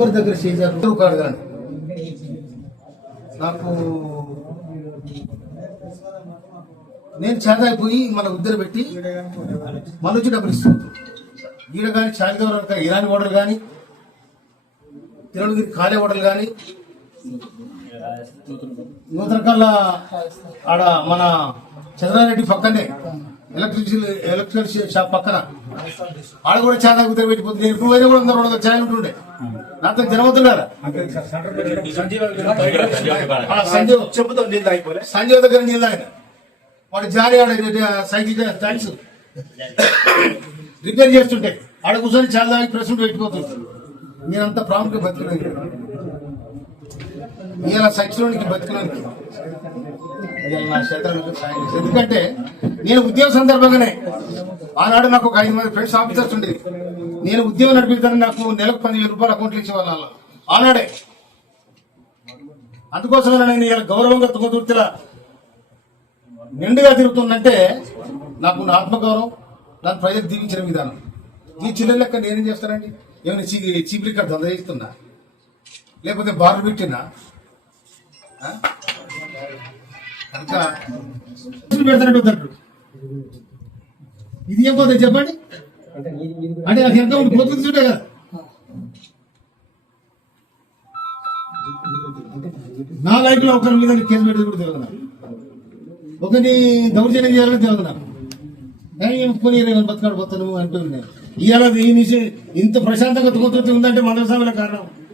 ఎవరి దగ్గర చేశారు కాదు కానీ నాకు నేను చేదాయిపోయి మన ఉద్దరు పెట్టి మన వచ్చి డబ్బులు ఇస్తుంది ఈడ కానీ చాలిదవర ఇరానీ ఓడలు కానీ తిరుమలగిరి ఖాళీ ఓడలు కానీ నూతనకల్లా ఆడ మన చంద్రారెడ్డి పక్కనే ఎలక్ట్రికల్ షాప్ పక్కన ఆడ కూడా చాలా కుదిరి పెట్టిపోతుంది. నేను వేరే కూడా 200 ఛాయలు ఉంటుండే నాతో జనవుతున్నారా సంజీవ్ దగ్గర నీళ్ళు ఆయన వాడు జారీ ఆడ సైకిల్ టైల్స్ రిపేర్ చేస్తుంటే ఆడ కూర్చొని చాలా ప్రెసిడెంట్ పెట్టిపోతుంటారు. నేనంతా ప్రాముఖ్య బతుకున్నాను ఇలా సైక్లోనికి బతుకున్నానికి నా క్షేత్రానికి సాయం చేసి ఎందుకంటే నేను ఉద్యోగ సందర్భంగానే ఆనాడు నాకు ఒక 5 మంది ఫ్రెండ్స్ ఆఫీసర్స్ ఉండేది. నేను ఉద్యోగం నడిపిస్తాను నాకు నెలకు 10,000 రూపాయలు అకౌంట్లు ఇచ్చేవాళ్ళు ఆనాడే. అందుకోసమే నేను ఇలా గౌరవంగా తుంగతుర్తిలా నిండుగా తిరుగుతుందంటే నాకు నా ఆత్మగౌరవం నన్ను ప్రజలు దీవించిన విధానం. ఈ చిల్లర లెక్క నేనేం చేస్తానండి? ఏమైనా చీపులు ఇక్కడ దంద చేస్తున్నా లేకపోతే బార్లు పెట్టినా కనుక పెడతానంటే వద్దంటాడు. ఇది ఏం పోతుంది చెప్పండి? అంటే నాకు ఎంత పోతుంటే కదా నా లైఫ్ లో ఒకరి మీద కేసు పెట్టేది కూడా తెలియదు నాకు. ఒకరిని దౌర్జన్యం చేయాలని తెలియదు నాకు. కొన్ని బతకాడు పోతాను అంటుంది. ఇవాళ ఇంత ప్రశాంతంగా తోతుంది ఉందంటే మండల సభల కారణం